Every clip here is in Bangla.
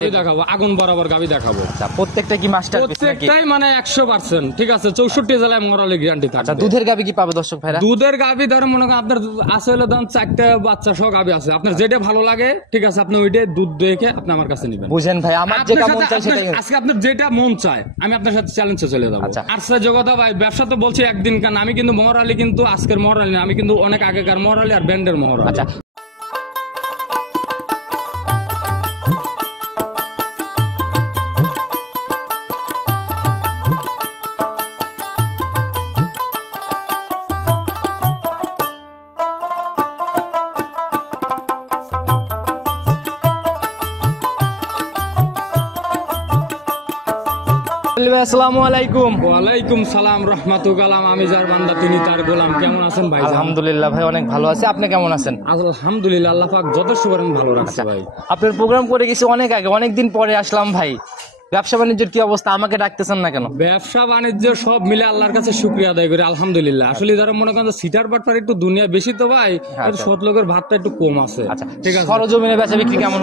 দেখাবো আগুন বরাবর গাবি দেখাবো। প্রত্যেকটা কি মাস্টার প্রত্যেকটাই মানে 100%, ঠিক আছে। 64 জেলায় মরালে গ্যারান্টি থাকে। দুধের গাবি কি পাবে দর্শক ভাইরা? দুধের গাবি ধরেন মনে করেন আপনার আছে হলো ধরেন 4টা বাচ্চা সহ গাবি আছে, আপনার যেটা ভালো লাগে ঠিক আছে আপনি ওইটাই দুধ দেখে আপনি আমার কাছে নেবেন। বুঝেন ভাই, আমার যেটা মন চায় সেটাই। আজকে আপনার যেটা মন চায় আমি আপনার সাথে চ্যালেঞ্জে চলে যাবো। আচ্ছা জগতা ভাই, ব্যবসা তো বলছি একদিন, কারণ আমি কিন্তু মহরালি, কিন্তু আজকের মহরালি না, আমি কিন্তু অনেক আগেকার মহরালি আর ব্যান্ডের মহরালি। আচ্ছা আসসালামু আলাইকুম। ওয়ালাইকুম সালাম রাহমাতুল্লাহ। আমি যার বান্দা তিনি তার গোলাম। কেমন আছেন ভাই? আলহামদুলিল্লাহ ভাই, অনেক ভালো আছে। আপনি কেমন আছেন? আলহামদুলিল্লাহ, আল্লাহ পাক যথেষ্ট করেন ভালো রাখছে ভাই। আপনার প্রোগ্রাম করে গেছি অনেক আগে, অনেকদিন পরে আসলাম ভাই। ব্যবসা বাণিজ্যের কি অবস্থা, আমাকে ডাকতেছেন না কেন? ব্যবসা বাণিজ্য সব মিলে আল্লাহর কাছে শুকরিয়া আদায় করি আলহামদুলিল্লাহ। আসলে যারা মনে করেন সিটার বাটপার একটু দুনিয়া বেশি তো ভাই, সৎ লোকের ভাতটা একটু কম আছে। ঠিক আছে। সরজমিনে বেচা বিক্রি কেমন?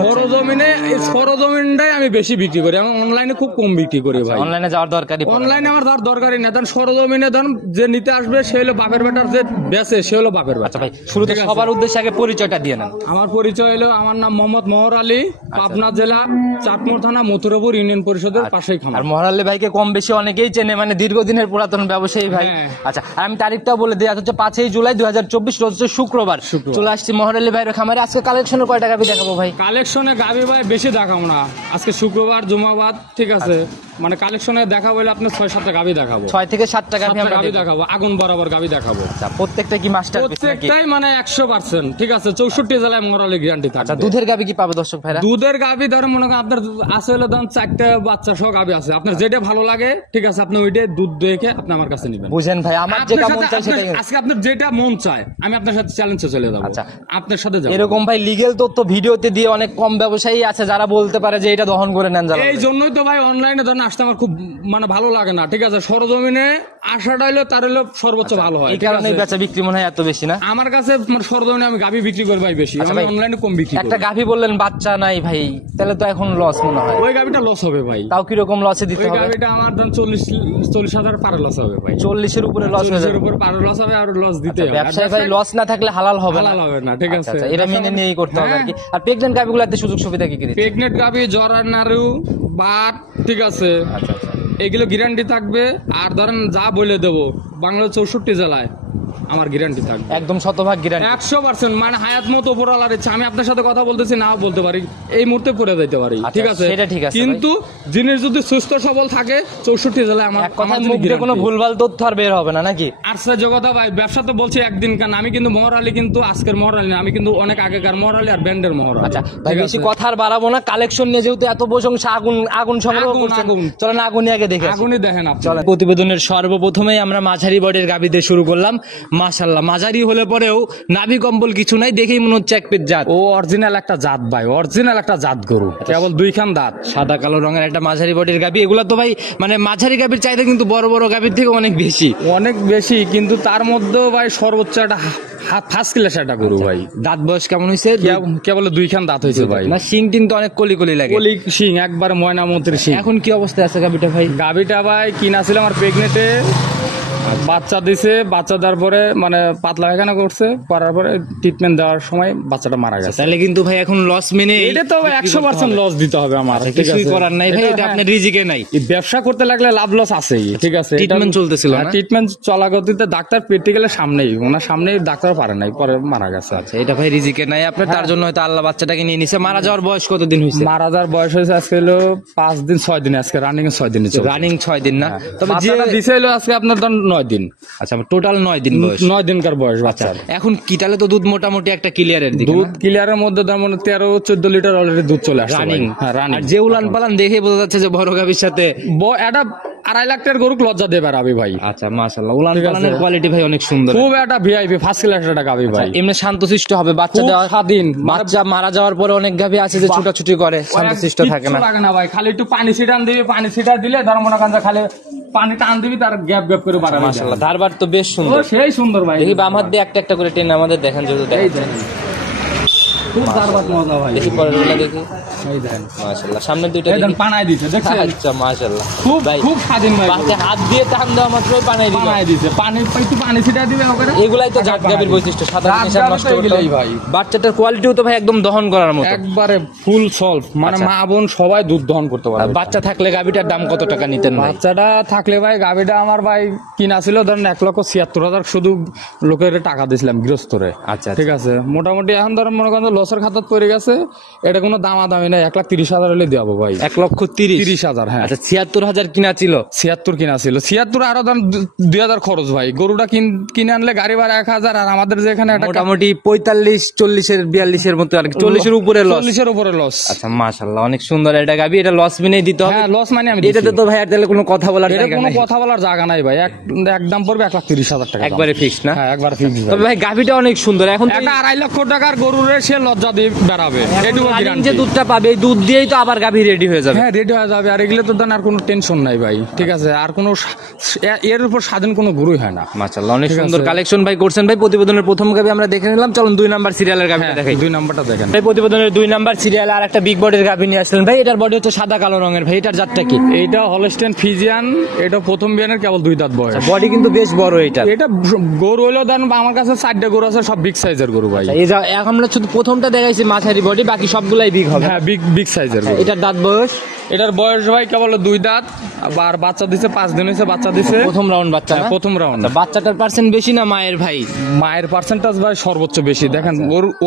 সরজমিনটাই আমি বেশি বিক্রি করি, আমি অনলাইনে খুব কম বিক্রি করি ভাই। অনলাইনে যাওয়ার দরকারই, অনলাইনে আমার যাওয়ার দরকারই না। তখন সরজমিনে ধরুন যে নিতে আসবে সে হলো বাপের বেটার, যে বেচে সে হলো বাপের বেটা। ভাই শুরুতে সবার উদ্দেশ্যে আগে পরিচয়টা দিয়ে নেন। আমার পরিচয় হলো, আমার নাম মোহাম্মদ মহর আলী, পাবনা জেলা চাটমোড় থানা মথুরাপুর ইউনিয়ন পরিষদের পাশেই খামার। আর মহর আলী ভাইকে কম বেশি অনেকেই চেনে, মানে দীর্ঘদিনের পুরাতন ব্যবসায়ী ভাই। আচ্ছা, আর আমি তারিখটাও বলে দিই, হচ্ছে 5 জুলাই 2024, রোজ শুক্রবার চলে আসছি মহর আলী ভাইয়ের খামারে। আজকে কালেকশনের কয়টা গাবি দেখাবো ভাই? কালেকশনে গাবি ভাই বেশি দেখাবো না, আজকে শুক্রবার জুমাবাদ, ঠিক আছে। মানে কালেকশনে দেখাবো হলে আপনার 6-7টা গাবি দেখাবো, 6 থেকে 7টা গাবি দেখাবো, আগুন বরাবর গাবি দেখাবো। আচ্ছা, প্রত্যেকটা কি মাস্টার? প্রত্যেকটাই মানে 100%, ঠিক আছে। 64 জেলায় মরালে গ্যারান্টি থাকে। আচ্ছা, দুধের গাবি কি পাবে দর্শক ভাইরা? দুধের গাবি ধরেন মনে করেন আপনার আছে হলো ধরেন 4টা বাচ্চা সহ গাবি আছে, আপনার যেটা ভালো লাগে ঠিক আছে আপনি ওইটাই দুধ দেখে আপনি আমার কাছে নেবেন। বুঝেন ভাই, আমার যেটা মন চায় সেটাই। আজকে আপনার যেটা মন চায় আমি আপনার সাথে চ্যালেঞ্জে চলে যাবো। আচ্ছা, আপনার সাথে যাবো। এরকম ভাই লিগ্যাল তথ্য ভিডিওতে দিয়ে অনেক কম ব্যবসায়ী আছে যারা বলতে পারে যে এটা দহন করে নেন। এই জন্যই তো ভাই অনলাইনে ধরেন আসতে আমার খুব মানে ভালো লাগে না, ঠিক আছে। সরজমিনে আসাটা হইলো তার হইলো সর্বোচ্চ ভালো হয়। এই কারণে বেচা বিক্রি মনে হয় এত বেশি না আমার কাছে। সরজমিনে আমি গাভি বিক্রি করি ভাই বেশি, আমি অনলাইনে কম বিক্রি করি। একটা গাভি বললেন বাচ্চা নাই ভাই, তাহলে তো এখন লস মনে হয়। ওই গাভিটা লস হবে ভাই। তাও কি রকম লসে দিতে হবে? ওই গাভিটা আমার ধরেন 40,000 পার লস হবে ভাই। 40 এর উপরে লস হবে, 40 এর উপর পার লস হবে, আর লস দিতে হবে। ব্যবসায় ভাই লস না থাকলে হালাল হবে না, ঠিক আছে। এটা মেনে নিয়েই করতে হবে আর কি। আর প্রেগন্যান্ট গাভিগুলোতে সুযোগ সুবিধা কি কি? প্রেগন্যান্ট গাভি জরার নাড়ু বাট, ঠিক আছে, এগুলো গ্যারান্টি থাকবে। আর ধরেন যা বলে দেবো বাংলাদেশ 64 জেলায় আমার গ্যারান্টি থাকবে, একদম শতভাগ গ্যারান্টি, 100%। মানে হায়াত মতো উপরালার ইচ্ছা, আমি আপনার সাথে কথা বলতেছি, নাও বলতে পারি, এই মুহূর্তে পড়ে যেতে পারি, ঠিক আছে। কিন্তু জিনিস যদি সুস্থ সবল থাকে 64 জেলায় আমার কোনো ভুলভাল তথ্য আর বের হবে না নাকি? আচ্ছা জগতা ভাই, ব্যবসা তো বলছি একদিন, কারণ আমি কিন্তু মহরালি, কিন্তু আজকের মহরালি না, আমি কিন্তু অনেক আগেকার মহরালি আর ব্যান্ডের মহরালি। আচ্ছা ভাই, বেশি কথা আর বাড়াবো না। কালেকশন নিয়ে যেহেতু এত প্রশংসা, আগুন সংগ্রহ করছেন, চলেন আগুনই আগে দেখে আগুনই দেখেন আপনি। চলেন। প্রতিবেদনের সর্বপ্রথমেই আমরা মাঝারি বডির গাবি দিয়ে শুরু করলাম। মাশাআল্লাহ, মাঝারি হলে পরেও নাভি কম্বল কিছু নাই, দেখেই মনে হচ্ছে এক পিস জাত। ও অরিজিনাল একটা জাত ভাই, অরিজিনাল একটা জাত গরু, কেবল 2 খান দাঁত, সাদা কালো রঙের একটা মাঝারি বডির গাবি। এগুলা তো ভাই মানে মাঝারি গাবির চাহিদা কিন্তু বড় বড় গাবির থেকে অনেক বেশি, কিন্তু তার মধ্যেও ভাই সর্বোচ্চ একটা ফার্স্ট ক্লাস একটা গরু ভাই। দাঁত বয়স কেমন হয়েছে? কেবল 2 খান দাঁত হয়েছে ভাই। না, শিং টিং তো অনেক কলি লাগে, কলি শিং একবার ময়না মন্ত্রী শিং। এখন কি অবস্থায় আছে গাবিটা ভাই? গাবিটা ভাই কিনা ছিল আমার প্রেগনেন্টে, বাচ্চা দিছে, বাচ্চা দেওয়ার পরে মানে পাতলা পায়খানা করছে, করার পরে ট্রিটমেন্ট দেওয়ার সময় বাচ্চাটা মারা গেছে। তাহলে কিন্তু ভাই এখন লস মেনে এটা তো 100% লস দিতে হবে আমার, কিছুই করার নাই ভাই, এটা আপনার রিজিকে নাই। ব্যবসা করতে লাগলে লাভ লস আছেই, ঠিক আছে। ট্রিটমেন্ট চলতেছিল না, ট্রিটমেন্ট চলাগতিতে ডাক্তার প্র্যাকটিক্যালে সামনেই, ওনার সামনেই ডাক্তার পারে নাই, পরে মারা গেছে। আচ্ছা, এটা ভাই রিজিকে নাই আপনার, তার জন্য হয়তো আল্লাহ বাচ্চাটাকে নিয়ে নিছে। মারা যাওয়ার বয়স কতদিন হয়েছে? মারা যাওয়ার বয়স হয়েছে আজকে হলো 5 দিন 6 দিন, আজকে রানিং 6 দিন, রানিং 6 দিন না, তবে যেটা দিছে হলো আজকে আপনার 9 দিন। আচ্ছা, টোটাল 9 দিন বয়স, 9 দিনকার বয়স বাচ্চার। এখন কি তাহলে তো দুধ মোটামুটি একটা ক্লিয়ারের দিকে, দুধ ক্লিয়ারের মধ্যে তার মানে 13-14 লিটার অলরেডি দুধ চলে আসছে রানিং। রানিং। আর যে উলান পালান দেখে বোঝা যাচ্ছে যে বড় গাবির সাথে একটা 2.5 লাখ টাকার গরু লজ্জা দেবে রাবি ভাই। আচ্ছা মাশাআল্লাহ, উলান পালানের কোয়ালিটি ভাই অনেক সুন্দর, খুব একটা ভিআইপি ফার্স্ট ক্লাস একটা গাবি ভাই। এমনি শান্তশিষ্ট হবে, বাচ্চা দেওয়া স্বাধীন। বাচ্চা মারা যাওয়ার পরে অনেক গাবি আছে যে ছুটাছুটি করে, শান্তশিষ্ট থাকে না, লাগে না ভাই। খালি একটু পানি ছিটান দিবি, পানি ছিটা দিলে ধর মনে করেন খালি পানি টান দিবি, তার গ্যাপ গ্যাপ করে বাড়াবে। মাশাআল্লাহ, ধারবার তো বেশ সুন্দর, সেই সুন্দর ভাই। দেখি বাম হাত দিয়ে একটা একটা করে টেনে আমাদের দেখেন, যদি দেখেন খুব দারুণ মজা ভাই। দেখি পরের গুলা দেখি। এই দেখেন মাশাআল্লাহ, সামনের দুইটা এই দেখেন দেখি। পানায় দিছে দেখছেন? আচ্ছা মাশাআল্লাহ, খুব ভাই খুব স্বাধীন ভাই। বাচ্চা হাত দিয়ে টান দেওয়া মাত্রই পানায় দিল। পানায় দিছে, পানি একটু পানি ছিটা দিবে ওখানে। এগুলাই তো জাত গাভীর বৈশিষ্ট্য, সাদা জাত জিনিস আর গাভী নষ্ট তো করতে এগুলাই হয়। ভাই। বাচ্চাটার কোয়ালিটিও তো ভাই একদম দহন করার মতো। একবারে ফুল সলভ, মানে আচ্ছা। মা বোন সবাই দুধ দহন করতে আর পারবে। বাচ্চা থাকলে গাভীটার দাম কত টাকা নিতেন ভাই? বাচ্চাটা থাকলে ভাই গাভিটা আমার ভাই কিনা ছিল ধরেন 1,76,000, শুধু লোকের টাকা দিয়েছিলাম গৃহস্থরে। আচ্ছা, ঠিক আছে, মোটামুটি এখন ধরেন মনে করেন লসের খাতাত পড়ে গেছে, এটা কোনো দামাদামি নাই, 1,30,000 হলে দেওয়াবো ভাই। 1,30,000। হ্যাঁ। আচ্ছা 76,000 কিনা ছিল। 76 কিনা ছিল, 76 আরো ধরেন 2,000 খরচ ভাই। গরুটা কিনে আনলে গাড়ি ভাড়া 1,000, আর আমাদের যেখানে একটা মোটামুটি 45-40-42 মতো আর কি, 40-এর উপরে লস। 40-এর উপরে লস। আচ্ছা মাশাআল্লাহ, অনেক সুন্দর এটা গাভী। এটা লস বিনেই দিতে হবে। হ্যাঁ, লস মানে আমি এটাতে তো ভাই আর তাহলে কোনো কথা বলার এটা জায়গা কোনো নাই, কথা বলার জায়গা নাই ভাই। একদম পড়বে 1,30,000 টাকা। একবারে ফিক্সড না? হ্যাঁ, একবার ফিক্স। তবে ভাই গাভীটা অনেক সুন্দর। এখন তো একটা 2.5 লক্ষ টাকার গরুরে সে লজ্জা দিয়ে বেড়াবে, এটুকু running গ্যারান্টি। যে দুধটা পাবে এই দুধ দিয়েই তো আবার গাভী রেডি হয়ে যাবে। হ্যাঁ, রেডি হয়ে যাবে। আর এগুলো তো দেন আর কোনো টেনশন নাই ভাই। ঠিক আছে, আর কোনো এর উপর স্বাধীন কোনো গরুই হয় না। মাশাআল্লাহ, অনেক ঠিক সুন্দর আছে। কালেকশন ভাই করছেন ভাই। প্রতিবেদনের প্রথম গাভী আমরা দেখে নিলাম, চলুন 2 নাম্বার সিরিয়ালের গাভীটা হ্যাঁ, দেখাই। 2 নাম্বারটা দেখেন। ভাই প্রতিবেদনের 2 নাম্বার সিরিয়ালে আর একটা বিগ বডির গাভী নিয়ে আসলেন ভাই। এটার বডি হচ্ছে সাদা কালো রঙের ভাই। এটার জাতটা কি? এইটা হলস্টেইন ফ্রিজিয়ান, এটা প্রথম বিয়ানের কেবল 2 দাঁত বয়স। বডি কিন্তু বেশ বড় এটা। এটা গরু হইলো দেন আমার কাছে 4টা গরু আছে, সব বিগ সাইজের গরু ভাই। এই যে এখন আমরা শুধু প্রথমটা দেখাইছি মাঝারি বডি, বাকি সবগুলাই বিগ হবে। হ্যাঁ, বিগ সাইজের গরু। এটার দাঁত বয়স এটার বয়স ভাই কেবল 2 দাঁত, আর বাচ্চা দিছে 5 দিন হয়েছে বাচ্চা দিছে। প্রথম রাউন্ড বাচ্চা না? প্রথম রাউন্ড। বাচ্চাটার পার্সেন্ট বেশি না মায়ের ভাই? মায়ের পার্সেন্টেজ ভাই সর্বোচ্চ বেশি। দেখেন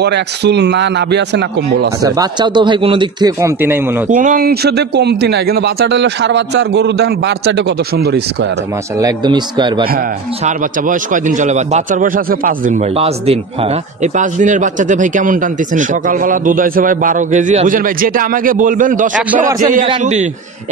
ওর এক চুল না নাভি আছে না কম্বল আছে। আচ্ছা বাচ্চাও তো ভাই কোনো দিক থেকে কমতি নাই মনে হচ্ছে। কোন অংশ দিয়ে কমতি নাই, কিন্তু বাচ্চাটা হলো সার বাচ্চা। আর গরুর দেখেন বাচ্চাটা কত সুন্দর স্কোয়ার। মাশাআল্লাহ, একদম স্কোয়ার বাচ্চা। হ্যাঁ। সার বাচ্চা। বয়স কয়দিন চলে বাচ্চা? বাচ্চার বয়স আজকে 5 দিন ভাই। 5 দিন। হ্যাঁ। না? এই 5 দিনের বাচ্চাতে ভাই কেমন টানতেছেন এটা? সকালবেলা দুধ আছে ভাই 12 কেজি। বুঝেন ভাই, যেটা আমাকে বলবেন 100% গ্যারান্টি।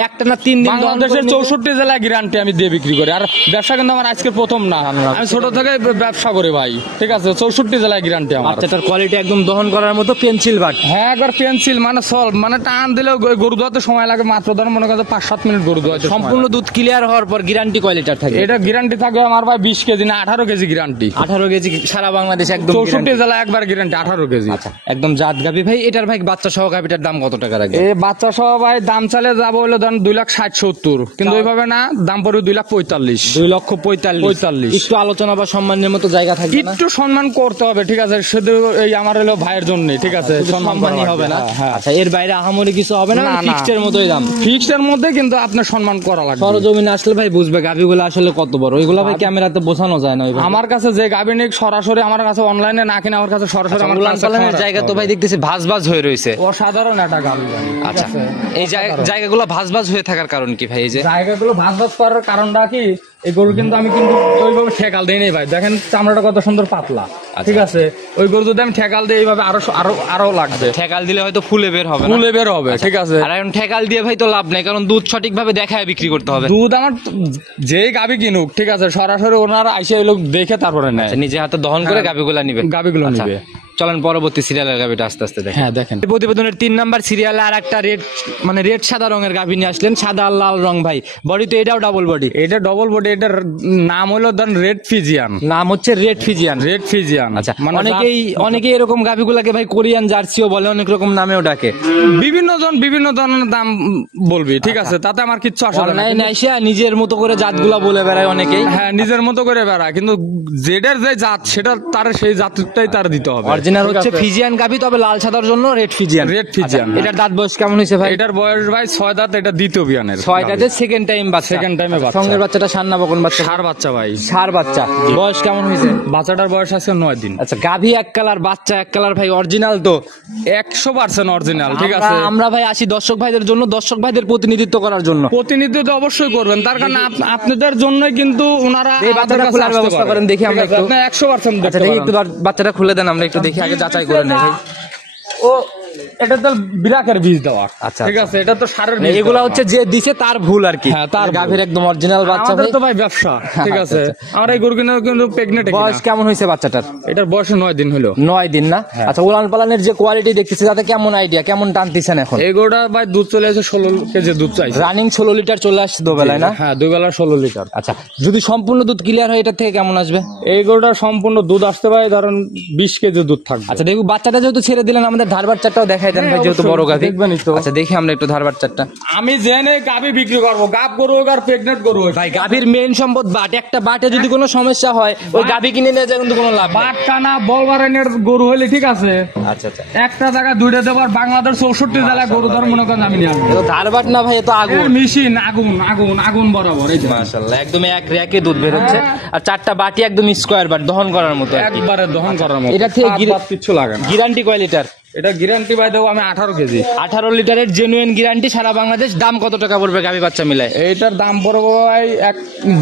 একটা না 3 দিন বাংলাদেশের 64 জেলায় গ্যারান্টি আমি দিয়ে বিক্রি করি। আর ব্যবসা কিন্তু আমার আজকে প্রথম না, আমি ছোট থেকে ব্যবসা করি ভাই। ঠিক আছে, 64 জেলায় গ্যারান্টি আমার। বাচ্চাটার কোয়ালিটি একদম দহন করার মতো পেন্সিল বাট। হ্যাঁ, একবার পেন্সিল মানে সলভ, মানে টান দিলে গরু ধোয়াতে সময় লাগে মাত্র ধরেন মনে করেন 5-7 মিনিট গরু ধোয়াতে। সম্পূর্ণ দুধ ক্লিয়ার হওয়ার পর গ্যারান্টি কোয়ালিটার থাকে। এটা গ্যারান্টি থাকে আমার ভাই 20 কেজি না 18 কেজি গ্যারান্টি। 18 কেজি সারা বাংলাদেশে একদম 64 জেলায় একবার গ্যারান্টি 18 কেজি। আচ্ছা, একদম জাত গাভী ভাই। এটার ভাই বাচ্চা সহ গাভীটার দাম কত টাকা রাখবে? এই বাচ্চা সহ ভাই দাম চালে যাবো হলো ধরেন 2,60,70, কিন্তু ওইভাবে না, দাম পড়বে 2,45,000। 2,45,000। একটু আলোচনা বা সম্মানের মতো জায়গা থাকবে না? একটু সম্মান করতে হবে। ঠিক আছে, শুধু এই আমার হলো ভাইয়ের জন্য। ঠিক আছে, সম্মানই হবে না? হ্যাঁ। আচ্ছা, এর বাইরে আহামরি কিছু হবে না? না, না। ফিক্সড এর মতোই দাম। ফিক্সড এর মধ্যে, কিন্তু আপনার সম্মান করা লাগবে। সরজমিনে আসলে ভাই বুঝবে গাভীগুলো আসলে কত বড়। ওইগুলো ভাই ক্যামেরাতে বোঝানো যায় না ওইভাবে। আমার কাছে যে গাভী নিক সরাসরি আমার কাছে অনলাইনে না কিনে আমার কাছে সরাসরি আমার উলান কাছে পালানের খামার জায়গা তো আসতে ভাই হবে। দেখতেছি ভাঁজ ভাঁজ হয়ে রয়েছে। অসাধারণ একটা গাভী ভাই। ঠিক আচ্ছা, আছে? এই জায়গাগুলো ভাঁজ ভাঁজ হয়ে থাকার কারণ কি ভাই? এই যে জায়গাগুলো ভাঁজ ভাঁজ করার কারণটা কি, এই গরু কিন্তু আমি কিন্তু ওইভাবে ঠেকাল দিই নাই ভাই। দেখেন চামড়াটা কত সুন্দর পাতলা। ঠিক আছে, ওই গরু যদি আমি ঠেকাল দিই এইভাবে আরো লাগবে। ঠেকাল দিলে হয়তো ফুলে বের হবে না? ফুলে বের হবে। ঠিক আছে, আর এখন ঠেকাল দিয়ে ভাই তো লাভ নাই, কারণ দুধ সঠিকভাবে দেখায় বিক্রি করতে হবে। দুধ আমার যেই গাভী কিনুক, ঠিক আছে, সরাসরি ওনারা আইসে এই লোক দেখে তারপরে নেয়। আচ্ছা, নিজে হাতে দহন করে গাভীগুলা নিবে। গাভীগুলো আচ্ছা, নিবে। চলেন পরবর্তী সিরিয়ালের গাভীটা আস্তে আস্তে দেখেন। হ্যাঁ, দেখেন। এই প্রতিবেদনের 3 নাম্বার সিরিয়ালে আর একটা রেড সাদা রঙের গাভী নিয়ে আসলেন। সাদা আর লাল রং ভাই। বডি তো এটাও ডাবল বডি। এটা ডবল বডি। এটার নাম হলো ধরেন রেড ফিজিয়ান। নাম হচ্ছে রেড ফিজিয়ান। Red Friesian. আচ্ছা, মানে অনেকেই এরকম গাভীগুলাকে ভাই কোরিয়ান জার্সিও বলে, অনেক রকম নামেও ডাকে। বিভিন্ন ধরনের দাম বলবি। ঠিক আছে, তাতে আমার কিচ্ছু আসে না। অনলাইন আইসা নিজের মতো করে জাতগুলা বলে বেড়ায় অনেকেই। হ্যাঁ, নিজের মতো করে বেড়া, কিন্তু যেটার যে জাত সেটা তার সেই জাতটাই তার দিতে হবে। অরিজিনাল হচ্ছে ফিজিয়ান গাভী, তবে লাল সাদার জন্য রেড ফিজিয়ান। Red Friesian. এটার দাঁত বয়স কেমন হয়েছে ভাই? এটার বয়স ভাই 6 দাঁত। এটা দ্বিতীয় বিয়ানের। 6 দাঁতের সেকেন্ড টাইম বাচ্চা। সেকেন্ড টাইমে বাচ্চা। সঙ্গের বাচ্চাটা সার না বকন বাচ্চা? ষাঁড় বাচ্চা ভাই। সার বাচ্চা। বয়স কেমন হয়েছে? বাচ্চাটার বয়স আছে 9 দিন। আচ্ছা, গাভী এক কালার বাচ্চা এক কালার ভাই, অরিজিনাল তো? 100% অরিজিনাল। ঠিক আছে, আমরা ভাই আসি দর্শক ভাইদের জন্য, দর্শক ভাইদের প্রতিনিধিত্ব করার জন্য। প্রতিনিধিত্ব অবশ্যই করবেন, তার কারণ আপনাদের জন্যই কিন্তু ওনারা এই বাচ্চাটা খোলার ব্যবস্থা করেন, দেখি আমরা একটু। 100% আচ্ছা, দেখি একটু বাচ্চাটা খুলে দেন, আমরা একটু দেখি, আগে যাচাই করে নেই ভাই। ও এটা তো বিরাকের বীজ দেওয়া। আচ্ছা, ঠিক আছে, এটা তো সারের মানে বীজ এগুলা দেওয়া। হচ্ছে যে দিছে তার ভুল আর কি। হ্যাঁ, তার ভুল। গাভীর একদম অরিজিনাল বাচ্চা আমাদের ভাই। তো ভাই ব্যবসা, ঠিক আছে। আমরা এই গরু কিন্তু প্রেগনেন্ট। বয়স কেমন হয়েছে বাচ্চাটার? এটার বয়স 9 দিন হলো। 9 দিন না? আচ্ছা, উলান পালানের যে কোয়ালিটি দেখতেছি তাতে কেমন আইডিয়া, কেমন টানতেছেন এখন? এই গরুটা ভাই দুধ চলে আসে 16 কেজি দুধ চাইছে। রানিং 16 লিটার চলে আসছে দুবেলায় না? হ্যাঁ, 2 বেলা 16 লিটার। আচ্ছা, যদি সম্পূর্ণ দুধ ক্লিয়ার হয় এটা থেকে কেমন আসবে? এই গরুটা সম্পূর্ণ দুধ আসতে পারে ধরেন 20 কেজি দুধ থাকবে। আচ্ছা, দেখো বাচ্চাটা যেহেতু ছেড়ে দিলেন, আমাদের ধার বাচ্চাটাও দেখাই দেন ভাই, যেহেতু বড় গাভী। দেখবেনই তো। আচ্ছা, দেখি আমরা একটু ধার বাচ্চাটা। আমি জেনে গাভী বিক্রি করবো, গাব গরু হোক আর প্রেগনেন্ট গরু হোক। ভাই গাভীর মেইন সম্পদ বাট, একটা বাটে যদি কোনো সমস্যা হয় ওই গাভী কিনে নিয়ে যায় কিন্তু কোনো লাভ নাই। বাট কানা বলবারেনের গরু হলে ঠিক আছে, আচ্ছা আচ্ছা, একটা জায়গায় দুইটা দেবার। বাংলাদেশ 64 জেলায় গরু ধর মনে করেন আমি নিয়ে আসবো। এ তো ধার বাট না ভাই, এ তো আগুন। মেশিন আগুন আগুন আগুন বরাবর। এই যে মাশাআল্লাহ, একদম এক র্যাকে দুধ বের হচ্ছে। আর 4টা বাটি একদম স্কয়ার বাট, দহন করার মতো আর কি। একবারে দহন করার মতো। এটা থেকে কিচ্ছু লাগে না। গ্যারান্টি কয় লিটার? এটা গ্যারান্টি বাই দেবো আমি 18 কেজি। 18 লিটারের জেনুইন গ্যারান্টি সারা বাংলাদেশ। দাম কত টাকা পড়বে গাভী বাচ্চা মিলায়? এইটার দাম পড়বো ভাই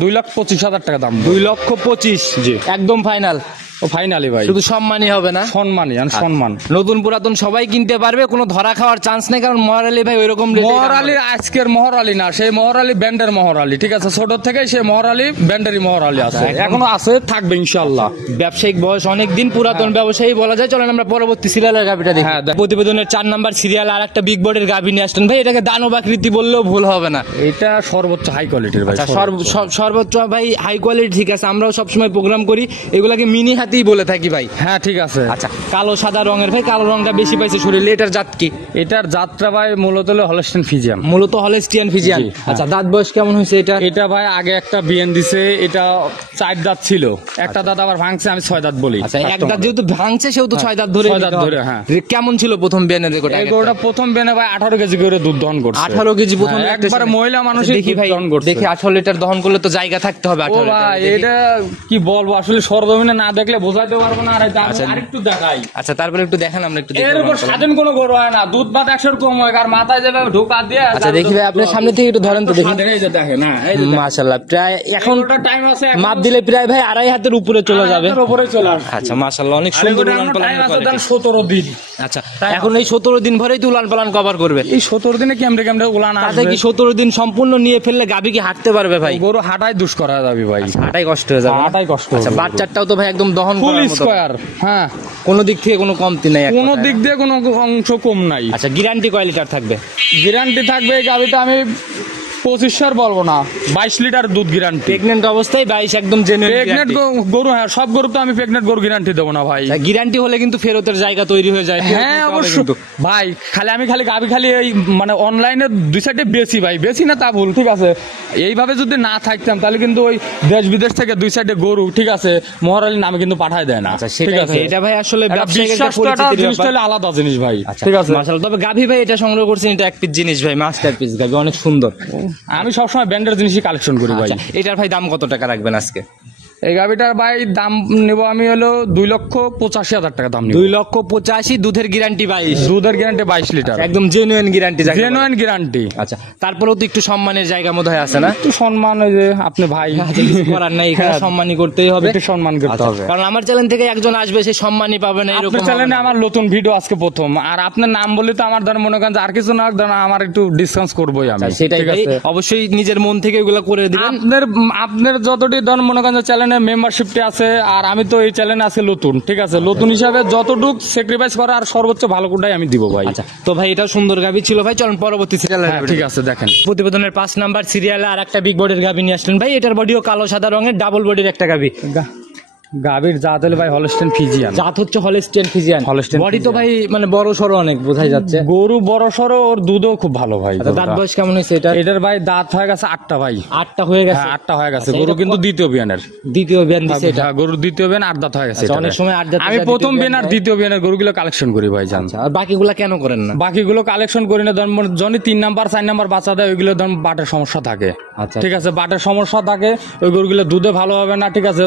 2,25,000 টাকা দাম। 2,25,000? জি, একদম ফাইনাল? ও ফাইনালি ভাই, শুধু সম্মানই হবে না? সম্মানই আর সম্মান। নতুন পুরাতন সবাই কিনতে পারবে, কোনো ধরা খাওয়ার চান্স নেই, কারণ মহার আলী ভাই ওইরকম মহর আলী আজকের মহর আলী না, সেই মহর আলী ব্যান্ডের মহর আলী। ঠিক আছে, ছোট থেকে সেই মহর আলী ব্যান্ডেরই মহর আলী আছে, এখনো আছে, থাকবে ইনশাআল্লাহ। ব্যবসায়িক বয়স অনেক দিন, পুরাতন ব্যবসায়ী বলা যায়। চলেন আমরা পরবর্তী সিরিয়ালের গাভিটা দেখি। হ্যাঁ, প্রতিবেদনের 4 নাম্বার সিরিয়াল আর একটা বিগ বডির গাভি নিয়ে আসলেন ভাই। এটাকে দানব আকৃতি বললেও ভুল হবে না। এটা সর্বোচ্চ হাই কোয়ালিটির ভাই। আচ্ছা, সর্বোচ্চ ভাই হাই কোয়ালিটি, ঠিক আছে। আমরাও সবসময় প্রোগ্রাম করি, এগুলাকে মিনি হাতিই বলে থাকি ভাই। হ্যাঁ, ঠিক আছে। আচ্ছা, কালো সাদা রঙের ভাই, কালো রংটা বেশি পাইছে শরীরে। এটার জাত কি? এটার যাত্রা ভাই মূলত হলো হলস্টেইন ফ্রিজিয়ান। মূলত হলস্টিয়ান ফ্রিজিয়ান। জি, হ্যাঁ। আচ্ছা, দাঁত বয়স কেমন হয়েছে এটা? এটা ভাই আগে একটা বিএন দিছে, এটা 4 দাঁত ছিল, একটা দাঁত আবার ভাঙছে, আমি 6 দাঁত বলি। আচ্ছা, এক দাঁত যেহেতু ভাঙছে সেহেতু 6 দাঁত ধরে 6 দাঁত নিতে হবে। ধরে, হ্যাঁ। কেমন ছিল প্রথম বিয়ানের রেকর্ড? এই গরুটা প্রথম বেনে ভাই 18 কেজি করে দুধ দহন করছে। 18 কেজি প্রথম হ্যাঁ, একটা একবারে সময়। মহিলা মানুষ আচ্ছা, দেখি ভাই, দহন করছে। দেখি 18 লিটার দহন করলে তো জায়গা থাকতে হবে। ও 18 ভাই, লিটার এটা কি বলবো আসলে, সরজমিনে না দেখলে বোঝাইতে পারবো না। আর আরেকটু দেখাই। আচ্ছা, তারপরে একটু দেখেন, আমরা একটু দেখি। এর উপর স্বাধীন কোনো গরু হয় না, দুধ ভাত 100 কম হয়, আর মাথায় যাবে ঢোকা দিয়ে। আচ্ছা, দেখি ভাই, আপনার সামনে থেকে একটু ধরেন তো দেখি। স্বাধীন, এই যে দেখেন, হ্যাঁ, এই যে দেখেন। মাশাআল্লাহ, প্রায় এখন টাইম আছে, মাপ দিলে প্রায় ভাই 2.5 হাতের উপরে চলে যাবে। উপরে চলে আসবে। আচ্ছা, মাশাআল্লাহ, অনেক সুন্দর উলান পালান। 17 দিন। আচ্ছা, এখন এই 17 দিন ভরেই তো উলান পালান কভার করবে? এই 17 দিনে কেমনে কেমনে উলান তাতে আসবে? কি 17 দিন সম্পূর্ণ নিয়ে ফেললে গাভী কি হাঁটতে পারবে ভাই? গরু হাঁটাই দুষ্কর হয়ে যাবে ভাই, হাঁটাই কষ্ট হয়ে যাবে। হাঁটাই কষ্ট। আচ্ছা, বাচ্চাটাও তো ভাই একদম দহন ফুল করার মতো। স্কয়ার, হ্যাঁ, কোনো দিক থেকে কোনো কমতি নাই এক কোনো কথায়। দিক দিয়ে কোনো অংশ কম নাই। আচ্ছা, গ্যারান্টি কয় লিটার থাকবে? গ্যারান্টি থাকবে এই গাড়িটা আমি 25 বলবো না, 22 লিটার দুধ গ্যারান্টি। প্রেগনেন্ট অবস্থায় 22 একদম জেনুইন প্রেগনেন্ট গরু, হ্যাঁ, সব গরু তো আমি প্রেগনেন্ট গরু গ্যারান্টি দেবো না ভাই। গ্যারান্টি হলে কিন্তু ফেরতের জায়গা তৈরি হয়ে যায়। হ্যাঁ, অবশ্যই ভাই। আমি খালি গাবি খালি এই মানে অনলাইনে 2 সাইডে বেশি ভাই, বেশি না তা ভুল, ঠিক আছে। এইভাবে যদি না থাকতাম তাহলে কিন্তু ওই দেশ বিদেশ থেকে 2 সাইডে গরু, ঠিক আছে, মহারালীর নামে কিন্তু পাঠায় দেয় না। আচ্ছা, ঠিক সেটাই আছে, ভাই, এটা ভাই আসলে একটা ব্যবসায়িক একটা বিশ্বাসটা, পরিচিতির জিনিসটা ব্যাপার। হলো আলাদা জিনিস ভাই। আচ্ছা, ঠিক আছে, মাশাআল্লাহ। তবে গাভী ভাই এটা সংগ্রহ করছেন, এটা এক পিস জিনিস ভাই, মাস্টারপিস গাভী, অনেক সুন্দর। আমি সবসময় ব্র্যান্ডের জিনিসই কালেকশন করি ভাই। আচ্ছা, এটার ভাই দাম কত টাকা রাখবেন আজকে? এই গাভিটার ভাই দাম নেব আমি হলো 2,85,000 টাকা দাম নেব। 2,85,000, দুধের গ্যারান্টি 22, দুধের গ্যারান্টি 22 লিটার, একদম জেনুইন গ্যারান্টি। Genuine guarantee. আচ্ছা, তারপরেও তো একটু সম্মানের জায়গা মধ্যে আছে না? একটু সম্মান, ওই যে আপনি ভাই, কিছু করার নাই, এখানে সম্মানই করতেই হবে, একটু সম্মান করতে আচ্ছা, হবে। কারণ আমার চ্যানেল থেকে একজন আসবে, সে সম্মানই পাবে না, এরকম আপনার চ্যানেলে আমার নতুন ভিডিও আজকে প্রথম, আর আপনার নাম বলে তো আমার ধর মনে করেন যে আর কিছু না, ধর আমার একটু ডিসকাউন্ট করবোই আমি। সেটাই ঠিক ভাই, আছে, অবশ্যই নিজের মন থেকে এগুলো করে দিবেন। আপনার যতটি ধর মনে করেন চ্যানেলে মেম্বারশিপটি আছে, আর আমি তো এই চ্যানেলে আছে নতুন, ঠিক আছে, নতুন হিসাবে যতটুক স্যাক্রিফাইস করা আর সর্বোচ্চ ভালো কোনটাই আমি দিব ভাই। আচ্ছা, তো ভাই এটাও সুন্দর গাভী ছিল ভাই। চলুন পরবর্তী সিরিয়ালে। ঠিক আছে, দেখেন প্রতিবেদনের 5 নাম্বার সিরিয়ালে আর একটা বিগ বডির গাভী নিয়ে আসলেন ভাই। এটার বডিও কালো সাদা রঙের, ডাবল বডির একটা গাভী। গাভীর জাত হলে ভাই হলস্টেইন ফ্রিজিয়ান। জাত হচ্ছে হলস্টেইন ফ্রিজিয়ান। হলস্টেইন বডি তো ভাই মানে বড় সরো অনেক বোঝাই যাচ্ছে। গরু বড় সড়ো, ওর দুধও খুব ভালো ভাই। আচ্ছা, দাঁত বয়স কেমন হয়েছে এটা? এটার ভাই দাঁত হয়ে গেছে 8টা ভাই। 8টা হয়ে গেছে? হ্যাঁ, 8টা হয়ে গেছে। আচ্ছা, গরু এটা কিন্তু দ্বিতীয় বিয়ানের। দ্বিতীয় বিয়ান দিছে এটা? হ্যাঁ, গরুর দ্বিতীয় বিয়ান 8 দাঁত হয়ে গেছে। আচ্ছা, এটারে। অনেক সময় 8 দাঁত, আমি প্রথম বিয়ান আর দ্বিতীয় বিয়ানের গরুগুলো কালেকশন করি ভাই, জান। আচ্ছা, আর বাকিগুলা কেন করেন না? বাকিগুলো কালেকশন করি না, ধরুন জনি 3 নাম্বার 4 নাম্বার বাচ্চা দেয়, ওইগুলো ধরুন বাটের সমস্যা থাকে। আচ্ছা, ঠিক আছে, বাটের সমস্যা থাকে, ওই গরুগুলো দুধে ভালো হবে না, ঠিক আছে,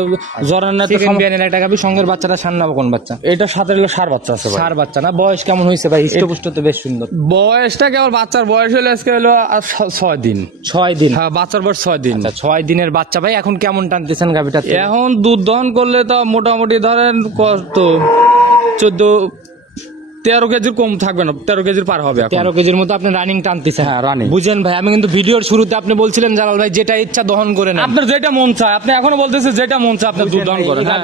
জ্বরের না। সেকেন্ড বিয়ানের একটা গাভী, সঙ্গের বাচ্চাটা সান্না কোন বাচ্চা? এটা সাথে হলো সার বাচ্চা আছে ভাই। সার বাচ্চা না? বয়স কেমন হয়েছে ভাই? হৃষ্টপুষ্ট তো বেশ সুন্দর। বয়সটা কেবল বাচ্চার বয়স হলো আজকে হলো 6 দিন। 6 দিন? হ্যাঁ, বাচ্চার বয়স 6 দিন। আচ্ছা, 6 দিনের বাচ্চা ভাই। এখন কেমন টানতেছেন গাভীটা? এখন দুধ দহন করলে তো মোটামুটি ধরেন কত 14 13 কেজির কম থাকবে না, 13 কেজির পার হবে এখন। 13 কেজির মতো আপনি রানিং টানতেছেন। হ্যাঁ, running। বুঝেন ভাই, আমি কিন্তু ভিডিওর শুরুতে আপনি বলছিলেন জালাল ভাই যেটা ইচ্ছা দহন করে নেন। আপনার যেটা মন চায়, আপনি এখনো বলতেছেন যেটা মন চায় আপনার দুধ দহন করেন। হ্যাঁ।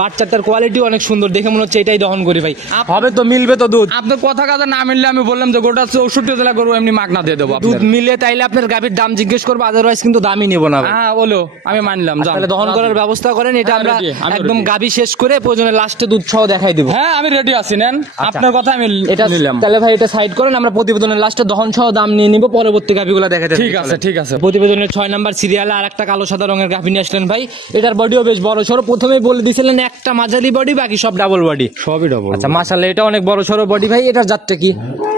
বাচ্চাটার কোয়ালিটি অনেক সুন্দর, দেখে মনে হচ্ছে এটাই দহন করি ভাই। হবে তো, মিলবে তো দুধ। আপনার কথা কাজে না মিললে আমি বললাম যে গোটা 64 জেলা গরু এমনি মাগনা দিয়ে দেবো দুধ আপনার। মিলে তাইলে আপনার গাভীর দাম জিজ্ঞেস করবো, আদারওয়াইজ কিন্তু দামই নেবো না ভাই। হ্যাঁ বলো, আমি মানলাম। যান। তাহলে দহন করার ব্যবস্থা করেন, এটা হ্যাঁ, আমরা ready, আমি একদম ready। গাভী শেষ করে প্রয়োজনে লাস্টে দুধ সহ দেখাই দিব। হ্যাঁ আমি রেডি আছি, নেন আপনার কথা আমি এটা নিলাম। তাহলে ভাই এটা সাইড করেন, আমরা প্রতিবেদনের লাস্টে দহন সহ দাম নিয়ে নিব, পরবর্তী গাভীগুলো দেখাতে। ঠিক আছে, ঠিক আছে। প্রতিবেদনের 6 নাম্বার সিরিয়ালে আর একটা কালো সাদা রঙের গাভী নিয়ে আসলেন ভাই। এটার বডিও বেশ বড় সড়ো, প্রথমেই বলে দিয়েছিলেন একটা মাঝারি বডি, বাকি সব ডাবল বডি। সবই ডবল। আচ্ছা মাশাআল্লাহ, এটা অনেক বড় সড়ো বডি ভাই। এটার জাতটা কি?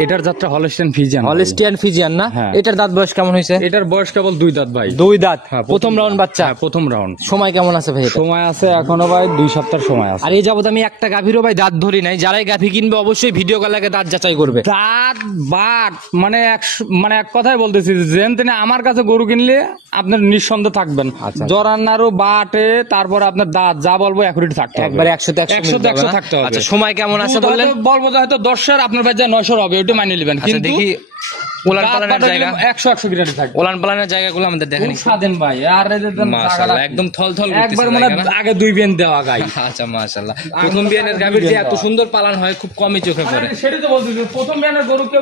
এটার যাত্রা হলস্টেইন ফিজিয়ান। হলিস্টিয়ান ফিজিয়ান না? হ্যাঁ। এটার দাঁত বয়স কেমন হয়েছে? এটার বয়স কেবল 2 দাঁত ভাই। 2 দাঁত, হ্যাঁ, প্রথম রাউন্ড বাচ্চা। হ্যাঁ, প্রথম রাউন্ড। সময় কেমন আছে ভাই এটা? সময় আছে এখনো ভাই 2 সপ্তাহের সময় আছে। আর এই যাবত আমি একটা গাভীরও ভাই দাঁত ধরি নাই। যারাই গাভী কিনবে অবশ্যই ভিডিও কল লাগে দাঁত যাচাই করবে। দাঁত বাট মানে এক কথাই বলতেছি, যেন তেনে আমার কাছে গরু কিনলে আপনার নিঃসন্দেহ থাকবেন। আচ্ছা। জরান্নারও বাটে, তারপর আপনার দাঁত যা বলবো অ্যাকুরেট থাকতে হবে। একবারে 100 তে 100 মিলতে হবে 100 না? থাকতে হবে। আচ্ছা সময় কেমন আছে দুধ বললেন? হয়তো বলবো যে হয়তো 10 আপনার ভাই যা 900 হবে, ওটা মানিয়ে নেবেন। আচ্ছা কিন্তু দেখি ওলান দাঁত পালানের বাটা জায়গা, 100 গ্রেডে থাকবে। ওলান পালানের জায়গাগুলো আমাদের দেখেন। খুব স্বাধীন ভাই। আর এই যে মাশাআল্লাহ, একদম থলথল করতেছে একবার মানে জায়গা না? আগে 2 বিয়ান দেওয়া গাই। আচ্ছা মাশাআল্লাহ, প্রথম বিয়ানের গাভীর যে এত সুন্দর পালন হয় খুব কমই চোখে পড়ে। সেটাই তো বলতেছি, প্রথম বিয়ানের গরুকে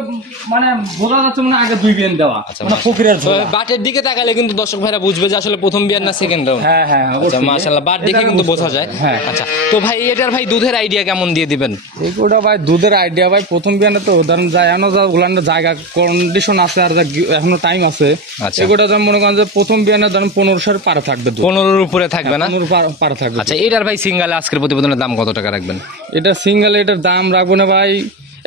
মানে বোঝা যাচ্ছে মানে আগে 2 বিয়ান দেওয়া, মানে ফকিরের তো ঝোলা। বাটের দিকে তাকালে কিন্তু দর্শক ভাইরা বুঝবে যে আসলে প্রথম বিয়ার না সেকেন্ড রাউন্ড। হ্যাঁ, হ্যাঁ, আচ্ছা অবশ্যই। মাশাআল্লাহ, বাট দেখে এটা কিন্তু বুঝতে বোঝা হবে। যায়। হ্যাঁ। আচ্ছা তো ভাই এটার ভাই দুধের আইডিয়া কেমন দিয়ে দিবেন? এইগুলা ভাই দুধের আইডিয়া ভাই, প্রথম বিয়ানে তো ধরেন যায় এখনো যা উলানের জায়গা কন্ডিশন আছে, আর যা এখনো টাইম আছে। আচ্ছা। এগুলো যেমন মনে করেন যে প্রথম বিয়ানে ধরেন 1500 পারে থাকবে দুধ। 15-র উপরে থাকবে না? 15 পারে থাকবে। আচ্ছা এটার ভাই সিঙ্গালে আজকের প্রতিবেদনের দাম কত টাকা রাখবেন? এটা সিঙ্গেল, এটার দাম রাখবো না ভাই।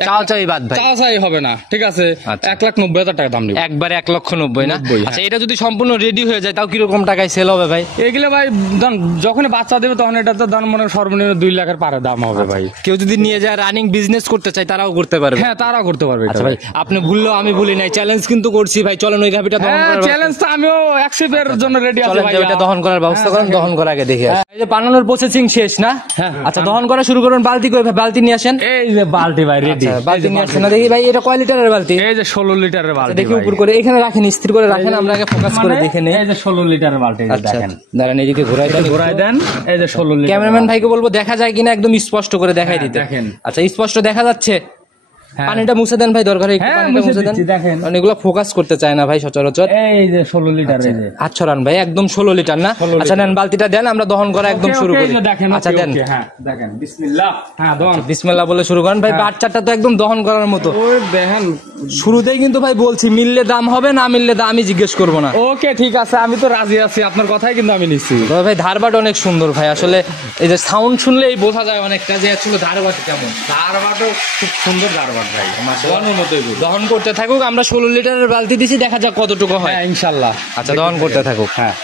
চাওয়াচাই বাদ ভাই। চাওয়াচাই হবে না, ঠিক আছে। আচ্ছা। 1,90,000 টাকা দাম নিব। একবারে 1,90,000 না? 90, হ্যাঁ। আচ্ছা এটা যদি সম্পূর্ণ রেডি হয়ে যায় তাও কিরকম টাকায় সেল হবে ভাই? এগুলো ভাই ধরেন যখন বাচ্চা দেবে তখন এটা তো ধরেন মনে হয় সর্বনিম্ন 2 লাখের পারে দাম হবে ভাই। কেউ যদি নিয়ে যায় রানিং বিজনেস করতে চায় তারাও করতে পারবে? হ্যাঁ, তারা করতে পারবে এটা আচ্ছা ভাই, আপনি ভুললো আমি ভুলি নাই, চ্যালেঞ্জ কিন্তু করছি ভাই। চলেন ওই গাভিটা দহন হ্যাঁ, করার চ্যালেঞ্জ তো আমিও অ্যাকসেপ্টের জন্য রেডি আছি চলেন ভাই। যে ওইটা দহন করার ব্যবস্থা করেন, দহন করার আগে দেখে আসি। এই যে বানানোর প্রসেসিং শেষ না? হ্যাঁ। আচ্ছা দহন করা শুরু করুন। বালতি কই ভাই? বালতি নিয়ে আসেন। এই যে বালতি ভাই রেডি। আচ্ছা, বালতি নিয়ে আসেন না? দেখি ভাই এটা কয় লিটারের বালতি? এই যে 16 লিটারের বালতি দেখি ভাই। উপর করে এখানে রাখেন, স্থির করে রাখেন, আমরা আগে ফোকাস করে মানে দেখে নেই। এই যে 16 লিটারের বালতি, এই যে আচ্ছা দেখেন। দাঁড়ান এদিকে ঘুরাই দেন, ঘুরাই দেন। এই যে 16 লিটার। ক্যামেরাম্যান ভাইকে বলবো দেখা যায় কিনা একদম স্পষ্ট করে দেখাই হ্যাঁ, দিতে। দেখেন। আচ্ছা স্পষ্ট দেখা যাচ্ছে? হ্যাঁ। পানিটা মুছে দেন ভাই, দরকার একটু হ্যাঁ, পানিটা মুছে মুছে দেন। দিচ্ছি, দেখেন। কারণ এগুলো ফোকাস করতে চায় না ভাই সচরাচর। এই যে 16 লিটার, এই যে। আচ্ছা রান ভাই একদম 16 লিটার না? 16 আচ্ছা নেন বালতিটা দেন, আমরা দহন করা একদম ওকে, শুরু ওকে, করি। এই যে দেখেন, আচ্ছা ওকে, দেন, ওকে, হ্যাঁ, দেখেন। বিসমিল্লাহ। হ্যাঁ, দহন। বিসমিল্লাহ বলে শুরু করেন ভাই। বাচ্চাটা তো একদম দহন করার মতো। ওই দেখেন। শুরুতেই কিন্তু ভাই বলছি মিললে দাম হবে, না মিললে দাম আমি জিজ্ঞেস করবো না। ওকে, ঠিক আছে, আমি তো রাজি আছি, আপনার কথাই কিন্তু আমি নিচ্ছি। তবে ভাই ধারবাট অনেক সুন্দর ভাই, আসলে এই যে সাউন্ড শুনলেই বোঝা যায় অনেকটা যে আসলে ধারবাট কেমন। ধারবাটও খুব সুন্দর ধারবাট ভাই, দহনের মতোই দুধ। দহন করতে থাকুক, আমরা 16 লিটারের বালতি দিছি, দেখা যাক কতটুকু হয়। হ্যাঁ, ইনশাল্লাহ। আচ্ছা দহন করতে থাকুক। হ্যাঁ।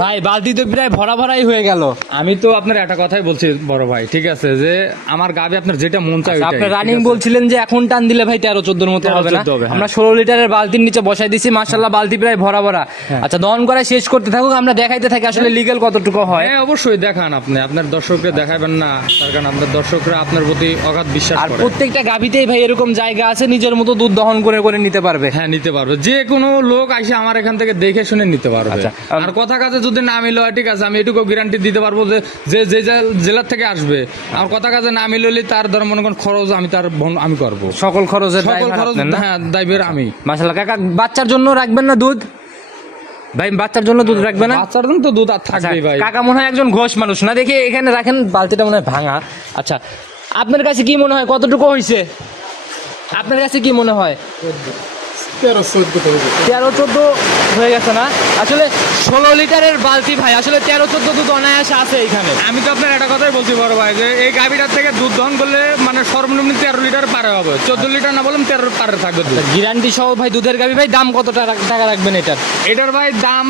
ভাই বালতি তো প্রায় ভরা ভরাই হয়ে গেল। আমি তো আপনার একটা কথাই বলছি বড় ভাই, ঠিক আছে, যে আমার গাবি আপনার যেটা মন চায় ওইটাই, আপনি ঠিক রানিং আছে? বলছিলেন যে এখন টান দিলে ভাই 13-14 মতো হবে না, 13-14 হবে, হ্যাঁ। আমরা 16 লিটারের বালতির নিচে বসাই দিছি, মাশাআল্লাহ বালতি প্রায় ভরা ভরা। আচ্ছা দহন করে শেষ করতে থাকুক, আমরা দেখাইতে থাকি আসলে লিগ্যাল কতটুকু হয়। হ্যাঁ অবশ্যই দেখান, আপনি আপনার দর্শককে দেখাবেন না, তার কারণ আপনার দর্শকরা আপনার প্রতি অগাধ বিশ্বাস আর করে। প্রত্যেকটা গাবিতেই ভাই এরকম জায়গা আছে নিজের মতো দুধ দহন করে করে নিতে পারবে। হ্যাঁ নিতে পারবে, যে কোনো লোক এসে আমার এখান থেকে দেখে শুনে নিতে পারবে। আচ্ছা, আর কথা কাজে যদি না মিলে হয়, ঠিক আছে, আমি এটুকু গ্যারান্টি দিতে পারবো যে যে যে জেলার থেকে আসবে আমার কথা কাজে না মিললে তার ধর মনে করেন খরচ আমি তার আমি করবো, সকল খরচের সকল খরচ হ্যাঁ দায়বের আমি। মাশাআল্লাহ কাকা বাচ্চার জন্য রাখবেন না দুধ ভাই, বাচ্চার জন্য দুধ রাখবে না? বাচ্চার জন্য তো দুধ আর থাকবেই ভাই। কাকা মনে হয় একজন ঘোষ মানুষ না, দেখি এখানে রাখেন, বালতিটা মনে হয় ভাঙা। আচ্ছা আপনার কাছে কি মনে হয় কতটুকু হয়েছে? আপনার কাছে কি মনে হয়? 13-14 হয়ে গেছে না? আসলে 16 লিটারের বালতি ভাই, আসলে 13-14 দুধ অনায়াসে আছে এখানে। আমি তো আপনার একটা কথাই বলছি বড় ভাই, যে এই গাভীটার থেকে দুধ দহন করলে মানে সর্বনিম্ন 13 লিটার পারে হবে, 14 লিটার না বললাম 13 পারে থাকবে দুধ। গ্যারান্টি সহ ভাই দুধের গাবি ভাই, দাম কত টাকা রাখবেন এটার? এটার ভাই দাম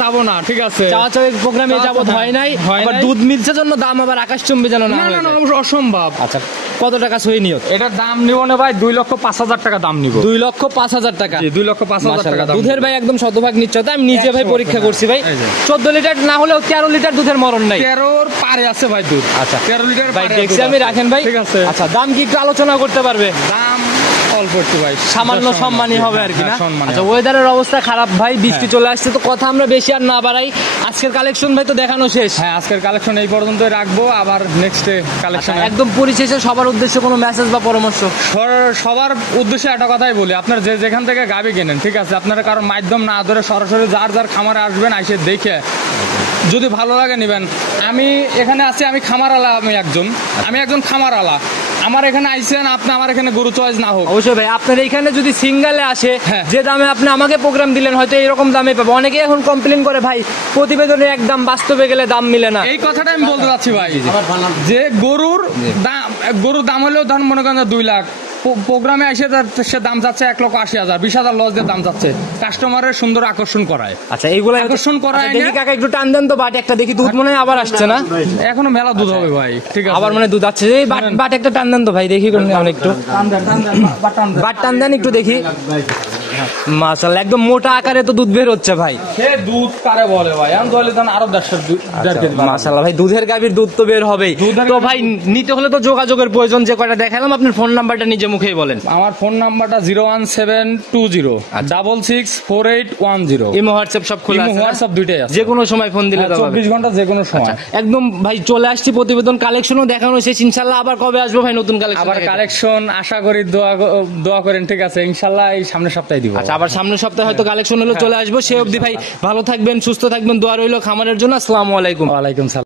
চাবো না, ঠিক আছে, চাওয়া চাওয়ি প্রোগ্রামে যাবত হয় নাই, আবার দুধ মিলছে জন্য দাম আবার আকাশচুম্বী যেন না না হয়ে না না যায়। অবশ্য অসম্ভব। আচ্ছা কত টাকা সহি নিয়ত? এটার দাম নিব না ভাই 2,05,000 টাকা দাম নিব। 2,05,000 টাকা। 2,05,000 টাকা দাম। দুধের ভাই একদম শতভাগ নিশ্চয়তা, আমি নিজে ভাই 100% পরীক্ষা করছি ভাই, এই যে। 14 লিটার না হলেও 13 লিটার দুধের মরণ নাই। 13 পারে আছে ভাই দুধ। আচ্ছা 13 লিটার ভাই পারে দেখছি দুধ আমি, আছে। রাখেন ভাই। ঠিক আছে, আচ্ছা দাম কি একটু আলোচনা করতে পারবে? দাম অল্প একটু ভাই, সামান্য সম্মানী হবে আর কি না? হ্যাঁ, সম্মানী আচ্ছা হবে। ওয়েদারের অবস্থা খারাপ ভাই, বৃষ্টি চলে আসছে, তো কথা আমরা বেশি আর না বাড়াই, আজকের কালেকশন ভাই তো দেখানো শেষ। হ্যাঁ আজকের কালেকশন এই পর্যন্তই রাখবো, আবার নেক্সট কালেকশন। আচ্ছা, একদম পরিশেষে সবার উদ্দেশ্যে কোনো মেসেজ বা পরামর্শ? সবার উদ্দেশ্যে একটা কথাই বলি, আপনার যেখান থেকে গাবি কেনেন, ঠিক আছে, আপনারা কারোর মাধ্যম না ধরে সরাসরি যার যার খামারে আসবেন, এসে দেখে যদি ভালো লাগে নেবেন। আমি এখানে আছি, আমি খামার আলা, আমি একজন খামার আলা, আমার এখানে আইছেন, আপনি আমার এখানে গরু চয়েস না হোক, অবশ্যই ভাই, আপনার এইখানে যদি সিঙ্গেলে আসে, হ্যাঁ। যে দামে আপনি আমাকে প্রোগ্রাম দিলেন হয়তো এরকম দামে পাবো। অনেকেই এখন কমপ্লেন করে ভাই প্রতিবেদনে এক দাম, বাস্তবে গেলে দাম মিলে না। এই কথাটা আমি বলতে চাচ্ছি ভাই, যে গরুর দাম হলেও ধর মনে করেন 2 লাখ, প্রোগ্রামে এসে সে দাম যাচ্ছে 1,80,000, 20,000 লস দিয়ে দাম যাচ্ছে, কাস্টমারের সুন্দর আকর্ষণ করায়। আচ্ছা এইগুলো আকর্ষণ করায় দেখি না। কাকা একটু টান দেন তো, বাট একটা দেখি, দুধ মনে হয় আবার আসছে না? এখনো মেলা দুধ হবে ভাই, ঠিক আছে, আবার মানে দুধ আসছে, এই বাট একটা টান দেন তো ভাই, দেখি একটু বাট টান দেন একটু দেখি। মাশাআল্লাহ একদম মোটা আকারে তো দুধ বের হচ্ছে ভাই। সে দুধ কারে বলে ভাই, আমি বলে দেন আরো 1.5 কেজি। মাশাআল্লাহ ভাই দুধের গাভীর দুধ তো বের হবেই। তো ভাই নিতে হলে তো যোগাযোগের প্রয়োজন, যে কয়টা দেখালাম আপনার ফোন নাম্বারটা নিজে মুখেই বলেন। আমার ফোন নাম্বারটা 01720 ইমো হোয়াটসঅ্যাপ সব খোলা আছে, হোয়াটসঅ্যাপ দুইটাই আছে, যে কোনো সময় ফোন দিলে তো 24 ঘন্টা যে কোনো সময়। একদম ভাই চলে আসছি, প্রতিবেদন কালেকশনও দেখানো শেষ, ইনশাআল্লাহ আবার কবে আসবো ভাই নতুন কালেকশন? আবার কালেকশন আশা করি, দোয়া করেন, ঠিক আছে, ইনশাআল্লাহ এই সামনের সপ্তাহে দিব। আচ্ছা আবার সামনের সপ্তাহে হয়তো কালেকশন হলে চলে আসবো, সে অবধি ভাই ভালো থাকবেন, সুস্থ থাকবেন, দোয়া রইলো খামারের জন্য। আসসালামু আলাইকুম। ওয়ালাইকুম সালাম।